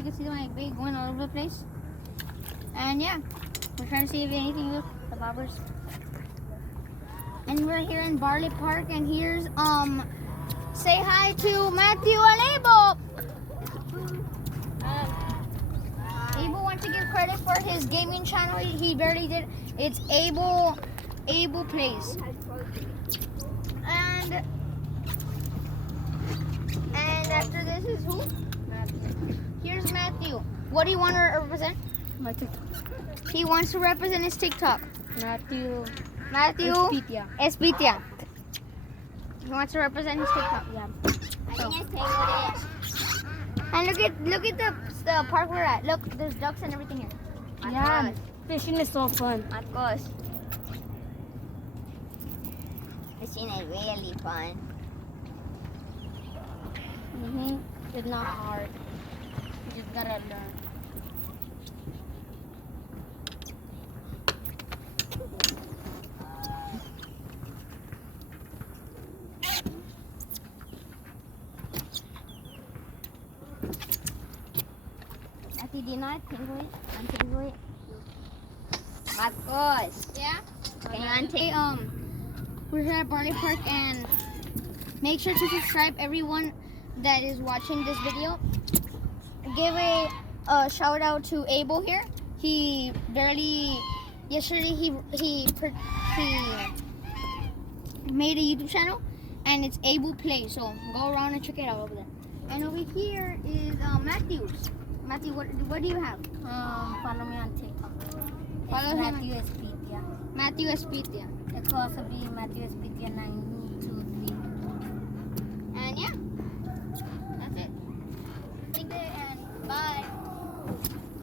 You can see my bag going all over the place. And yeah, we're trying to see if anything. Look, the bobbers. And we're here in Barley Park, and here's say hi to Matthew and Abel. Abel wants to give credit for his gaming channel. He barely did. It's Abel Plays. And after this is who? Matthew. Here's Matthew. What do you want to represent? My TikTok. He wants to represent his TikTok. Matthew. Espitia. He wants to represent his TikTok. Yeah. So. And look at the park we're at. Look, there's ducks and everything here. Yeah. Fishing is so fun. Of course. Fishing is really fun. It's not hard. You just gotta learn. Ati di na tinggoy. Tinggoy. Marcos. Yeah. Okay, we're here at Barley Park, and make sure to subscribe, everyone that is watching this video. Give a shout out to Abel here. He yesterday he made a YouTube channel, and it's Abel Play. So go around and check it out over there. And over here is Matthew's. Matthew, what do you have? Follow me on TikTok. Follow him. Matthew Espitia. Matthew Espitia. It could also be Matthew Espitia 9